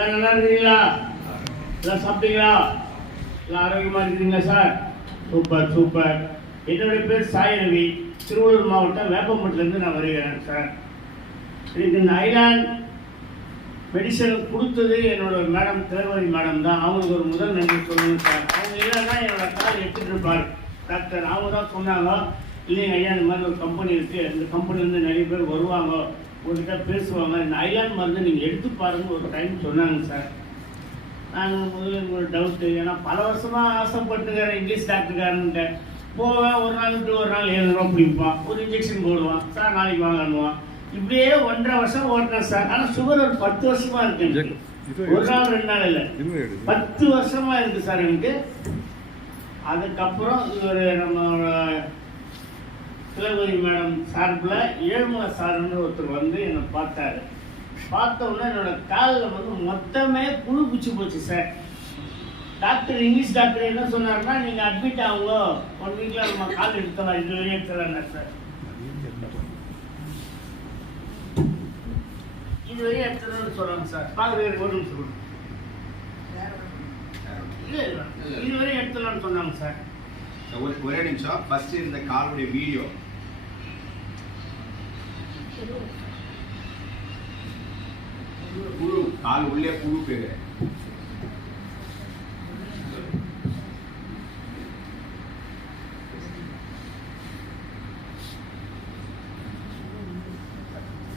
எல்லாம் நல்லா இருக்கிறீங்களா? எல்லாம் சாப்பிட்டீங்களா? எல்லாம் ஆரோக்கியமாக இருக்கிறீங்களா சார்? Super super. என்னுடைய பேர் சாய் ரவி, திருவள்ளூர் மாவட்டம் வேப்பம்பட்டிலேருந்து நான் வருகிறேன் சார். இதுக்கு இந்த ஐலாண்ட் மெடிசன் கொடுத்தது என்னோட மேடம் திலகவதி மேடம் தான். அவங்களுக்கு ஒரு முதல் நன்றி சொல்லணும் சார். அவங்க இல்லைன்னா என்னோட கால் எடுத்துகிட்டு இருப்பார் டாக்டர். அவங்க தான் சொன்னாங்க, இல்லைங்க ஐயா இந்த மாதிரி ஒரு கம்பெனி இருக்குது, இந்த கம்பெனிலேருந்து நிறைய பேர் வருவாங்க, உங்கள்கிட்ட பேசுவாங்க, இந்த ஐலாண்ட் மருந்து நீங்கள் எடுத்து பாருங்க ஒரு டைம் சொன்னாங்க சார். நாங்கள் முதல்ல ஒரு டவுட்டு, ஏன்னா பல வருஷமாக ஆசைப்பட்டுக்கிறேன் இங்கிலீஷ் டாக்டருக்காரன்ட்டு. போவேன், ஒரு நாள் விட்டு ஒரு நாள் 7 ரூபா பிடிப்பான், ஒரு இன்ஜெக்ஷன் போடுவான் சார், நாளைக்கு வாங்கணுவான். இப்படியே 1.5 வருஷம் ஓட்டினேன் சார். ஆனால் சுகர் ஒரு 10 வருஷமாக இருக்கு. ஒரு நாள் 2 நாள் இல்லை, 10 வருஷமாக இருக்குது சார் எனக்கு. அதுக்கப்புறம் இவர் நம்ம திலகவதி மேடம் சார்பில் ஏழுமலை சார்ன்னு ஒருத்தர் வந்து என்னை பார்த்தாரு. பார்த்தோன்னா என்னோட காலில் வந்து மொத்தமே புழு பிடிச்சி போச்சு சார். டாக்டர் இங்கிலீஷ் டாக்டர் என்ன சொன்னார்னா, நீங்கள் அட்மிட் ஆகுங்க, 1 வீக்கில் நம்ம கால் எடுத்துடலாம், இது வரையும் எடுத்துடலாம் சார். இது வரையும் எடுத்துடலாம்னு சொல்கிறாங்க சார். பார்க்குறதுக்கு ஒரு நிமிஷம் சொல்லுங்கள். இல்லை இது வரையும் எடுத்துடலாம்னு சொன்னாங்க சார். ஒரே நிமிஷம். ஃபர்ஸ்ட் இந்த காலுடைய வீடியோ புழு, கால் உள்ளே புழு பேரு.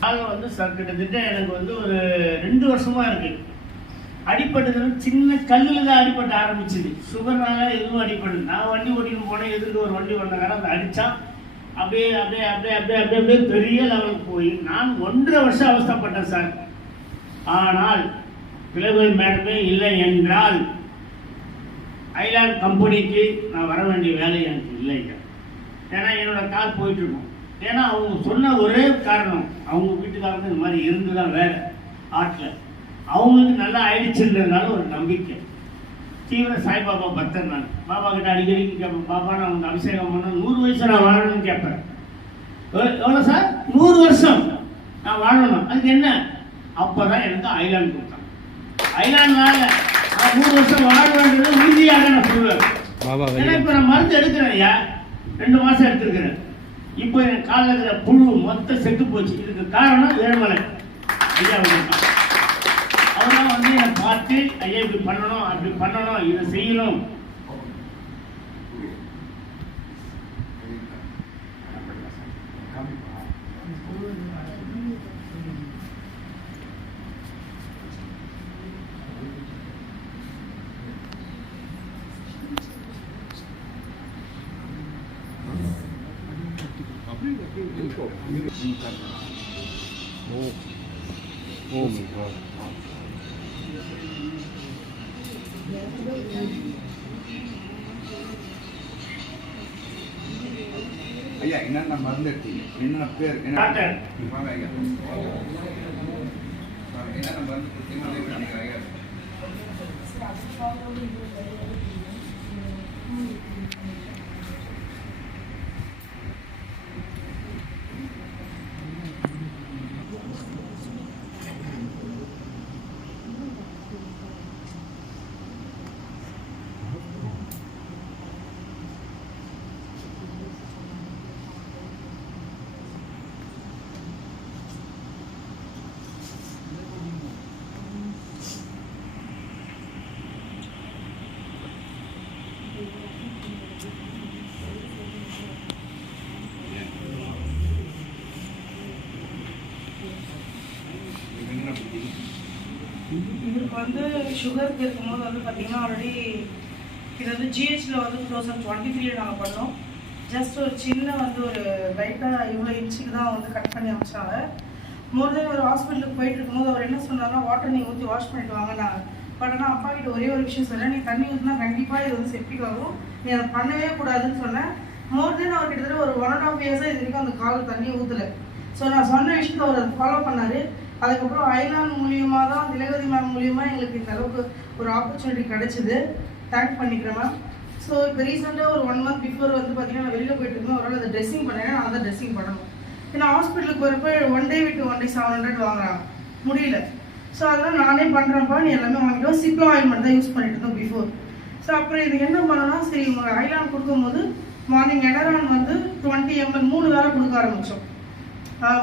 கால் வந்து சார் கிட்டத்தட்ட எனக்கு வந்து ஒரு 2 வருஷமா இருக்கு. அடிப்பட்டது சின்ன கல்லில் தான் அடிப்பட்டு ஆரம்பிச்சுது. சுகர்னால எதுவும் அடிப்பட்டு, நான் வண்டி ஓட்டின்னு போனேன், எதிர்த்து ஒரு வண்டி வந்தக்கார அதை அடித்தா அப்படியே அப்படியே அப்படியே அப்படியே அப்படியே அப்படியே பெரிய லெவலுக்கு போய் நான் 1.5 வருஷம் அவஸ்தைப்பட்டேன் சார். ஆனால் திலகவதி மேடமே இல்லை என்றால் ஐலாண்ட் கம்பெனிக்கு நான் வர வேண்டிய வேலை எனக்கு இல்லைங்க. ஏன்னா என்னோட கால் போயிட்டு இருக்கும். ஏன்னா அவங்க சொன்ன ஒரே காரணம், அவங்க வீட்டுக்காரங்க இந்த மாதிரி இருந்து தான் வேற ஆட்டில் அவங்களுக்கு நல்லா ஆயிடுச்சுன்றதுனால ஒரு நம்பிக்கை. தீவிர சாய்பாபா பக்தர் நான். பாபா கிட்ட அடிக்கடி கேட்பேன், பாபா நான் அவங்க அபிஷேகம் பண்ண 100 வயசு நான் வாழணும்னு கேட்பேன். எவ்வளோ சார்? 100 வருஷம் நான் வாழணும். அதுக்கு என்ன? அப்போ தான் எனக்கு ஐலாண்ட் கொடுத்தாங்க. ஐலாண்ட்னால நான் 100 வருஷம் வாழ்வேன்றது உறுதியாக நான் சொல்லுவேன். ஏன்னா இப்போ நான் மருந்து எடுக்கிறேன் ஐயா, 2 மாதம் எடுத்துருக்கிறேன். இப்போ என் காலில் இருக்கிற புழு மொத்தம் செத்து போச்சு. இதுக்கு காரணம் ஏழுமலை ஐயா தான். அவரெல்லாம் வந்து என்னை பார்த்து, ஐயா இப்படி பண்ணணும், அப்படி பண்ணணும், இதை செய்யணும். Oh my God. ஐயா என்னென்ன மருந்து எடுத்தீங்க? என்னென்ன பேர்? என்னென்ன மருந்து கொடுத்தீங்க? இவருக்கு வந்து சுகருக்கு இருக்கும்போது வந்து பார்த்தீங்கன்னா ஆல்ரெடி இது வந்து ஜிஹெச்சில் வந்து 2023 நாங்கள் பண்ணோம். ஜஸ்ட் ஒரு சின்ன வந்து ஒரு லைட்டாக இவ்வளோ இன்ச்சுக்கு தான் வந்து கட் பண்ணி அமைச்சாங்க. மோர் தென் ஒரு ஹாஸ்பிட்டலுக்கு போயிட்டு இருக்கும்போது அவர் என்ன சொன்னார்னா, வாட்டர் நீங்கள் ஊற்றி வாஷ் பண்ணிட்டு வாங்க. நான் பட் ஆனால் அப்பா கிட்ட ஒரே ஒரு விஷயம் சொன்னேன், நீ தண்ணி ஊற்றினா கண்டிப்பாக இது வந்து செப்டிக் ஆகும், நீ அதை பண்ணவே கூடாதுன்னு சொன்னேன். மோர் தென் அவர் கிட்டத்தட்ட ஒரு 1.5 இயர்ஸாக இது வரைக்கும் அந்த கால் தண்ணி ஊற்றலை. ஸோ நான் சொன்ன விஷயத்தை அவர் அதை ஃபாலோ பண்ணார். அதுக்கப்புறம் ஐலாண்ட் மூலியமாக தான், திலகவதி மேம் மூலியமாக எங்களுக்கு இந்த அளவுக்கு ஒரு ஆப்பர்ச்சுனிட்டி கிடச்சிது. தேங்க் பண்ணிக்கிறேன் மேம். ஸோ இப்போ ரீசெண்டாக ஒரு 1 மந்த் பிஃபோர் வந்து பார்த்தீங்கன்னா நான் வெளியில் போயிட்டு இருக்கேன். ஒரு நாள் அதை ட்ரெஸ்ஸிங் பண்ணேன், நான் தான் ட்ரெஸ்ஸிங் பண்ணணும். ஏன்னா ஹாஸ்பிட்டலுக்கு போகிறப்ப 1 டே விட்டு 1 டே 700 வாங்குறாங்க, முடியல. ஸோ அதெல்லாம் நானே பண்ணுறேன்ப்பா, நீ எல்லாமே வாங்கிக்கோ. சிப்லா ஆயில்மெண்ட் தான் யூஸ் பண்ணிட்டு இருந்தோம் பிஃபோர். ஸோ அப்புறம் இது என்ன பண்ணோன்னா, சரி உங்கள் ஐலான் கொடுக்கும்போது மார்னிங் எனரான் வந்து 20 ml 3 வேளை கொடுக்க ஆரம்பித்தோம்.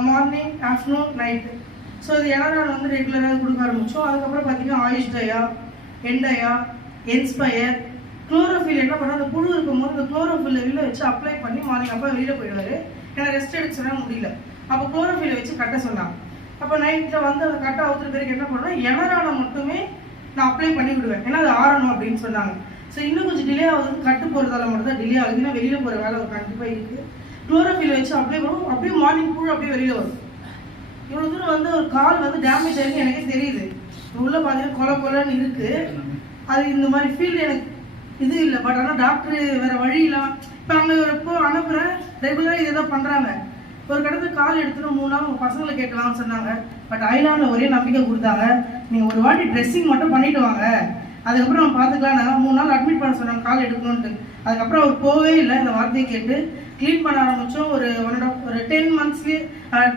Morning, afternoon, night. ஸோ இது எனரான் வந்து ரெகுலராக கொடுக்க ஆரம்பித்தோம். அதுக்கப்புறம் பார்த்தீங்கன்னா ஆயுஷ் டயா, என்டயா, என்ஸ்பயர், குளோரோஃபில் என்ன பண்ணோம், அந்த புழு இருக்கும்போது அந்த குளோரோஃபில்லை வெளில வச்சு அப்ளை பண்ணி மார்னிங் அப்பா வெளியில் போயிடுவார். ஏன்னா ரெஸ்ட் எடுக்க சொன்னால் முடியல. அப்போ குளோரோஃபில்லை வச்சு கட்ட சொன்னாங்க. அப்போ நைட்டில் வந்து அந்த கட்டை அவுத்துற பேருக்கு என்ன பண்ணோன்னா, எனரானை மட்டுமே நான் அப்ளை பண்ணி விடுவேன், ஏன்னா அது ஆறணும் அப்படின்னு சொன்னாங்க. ஸோ இன்னும் கொஞ்சம் டிலே ஆகுது, கட்டு போகிறதால மட்டும் தான் டிலே ஆகுது. ஏன்னா வெளியில் போகிற வேலை ஒரு கண்டிப்பாக இருக்குது. குளோரோஃபில் வச்சு அப்ளை பண்ணுவோம், அப்படியே மார்னிங் புழு அப்படியே வெளியில் வரும். இவ்வளோ தூரம் வந்து ஒரு கால் வந்து டேமேஜ் ஆகிருக்கு எனக்கே தெரியுது. உள்ளே பார்த்தீங்கன்னா கொலன்னு இருக்குது. அது இந்த மாதிரி ஃபீல்டு எனக்கு இது இல்லை. பட் ஆனால் டாக்டர் வேறு வழி இல்லாமல் இப்போ அங்கே எப்போ அனுப்புகிறேன், ரெகுலராக இதை தான் பண்ணுறாங்க. ஒரு கடத்தில் கால் எடுத்துகிட்டு 3 நாள் உங்கள் பசங்களை கேட்கலாம்னு சொன்னாங்க. பட் ஐலானில் ஒரே நம்பிக்கை கொடுத்தாங்க, நீங்கள் ஒரு வாட்டி ட்ரெஸ்ஸிங் மட்டும் பண்ணிவிட்டு வாங்க, அதுக்கப்புறம் நம்ம பார்த்துக்கலாம். நாங்கள் 3 நாள் அட்மிட் பண்ண சொன்னாங்க கால் எடுக்கணுன்ட்டு. அதுக்கப்புறம் அவர் போவே இல்லை. இந்த வார்த்தையை கேட்டு க்ளீன் பண்ண ஆரம்பித்தோம். ஒரு 10 மந்த்ஸ்லேயே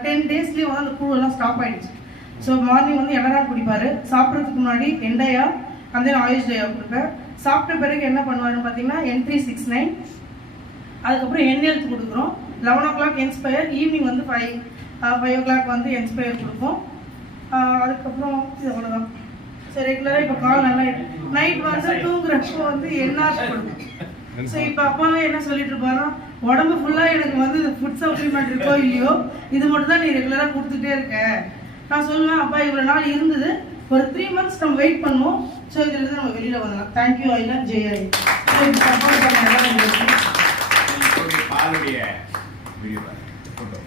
10 டேஸ்லேயே வந்து அந்த புழுவெல்லாம் ஸ்டாப் ஆகிடுச்சு. ஸோ மார்னிங் வந்து எனரான் குடிப்பார். சாப்பிட்றதுக்கு முன்னாடி என்டயா அந்த ஆயுஷ் டயா கொடுப்பேன். சாப்பிட்ட பிறகு என்ன பண்ணுவாருன்னு பார்த்தீங்கன்னா N369, அதுக்கப்புறம் என்ஹெல்த் கொடுக்குறோம். 11 o'clock என்ஸ்பயர், ஈவினிங் வந்து 5 o'clock வந்து என்ஸ்பயர் கொடுப்போம். அதுக்கப்புறம் இது அவ்வளோதான். ஸோ ரெகுலராக இப்போ கால் நல்லா நைட் வந்து தூங்குறப்போ வந்து என்ஆர்ஸ் கொடுப்போம். ஸோ இப்போ அப்பாவே என்ன சொல்லிட்டு இருப்பாரோ, உடம்பு ஃபுல்லாக எனக்கு வந்து ஃபுட் சப்ளிமெண்ட் இருக்கோ இல்லையோ, இது மட்டும் தான் நீ ரெகுலராக கொடுத்துட்டே இருக்க. நான் சொல்லுவேன், அப்பா இவ்வளோ நாள் இருந்தது, ஒரு 3 months நம்ம வெயிட் பண்ணுவோம். ஸோ இதில் நம்ம வெளியில் வரலாம். தேங்க்யூ ஐலான் ஜெய். சப்போர்ட் பண்ண பாலுடைய வீடியோ ஃபோட்டோ.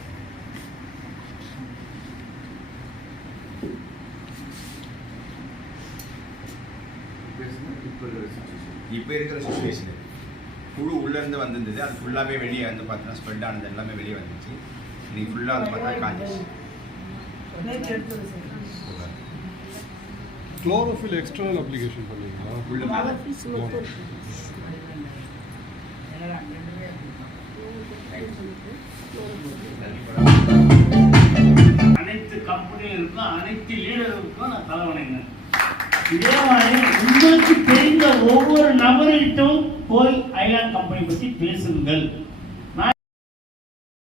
இப்போ இருக்கிற சுச்சுவேஷன் புழு உள்ளேருந்து வந்திருந்தது, அது ஃபுல்லாகவே வெளியே வந்து பார்த்தீங்கன்னா ஸ்ப்ரெட் ஆனது எல்லாமே வெளியே வந்துச்சு. இன்னைக்கு ஃபுல்லாக வந்து பார்த்தா காஞ்சிச்சு. குளோரோஃபில் எக்ஸ்டர்னல் அப்ளிகேஷன் பண்ணுவீங்களா? அனைத்து கம்பெனிகளுக்கும் அனைத்து லீடர்களுக்கும் நான் தலைவணைங்க. இதே மாதிரி உங்களுக்கு தெரிந்த ஒவ்வொரு நபர்கிட்டும் போய் ஐலான் கம்பெனி பற்றி பேசுங்கள்.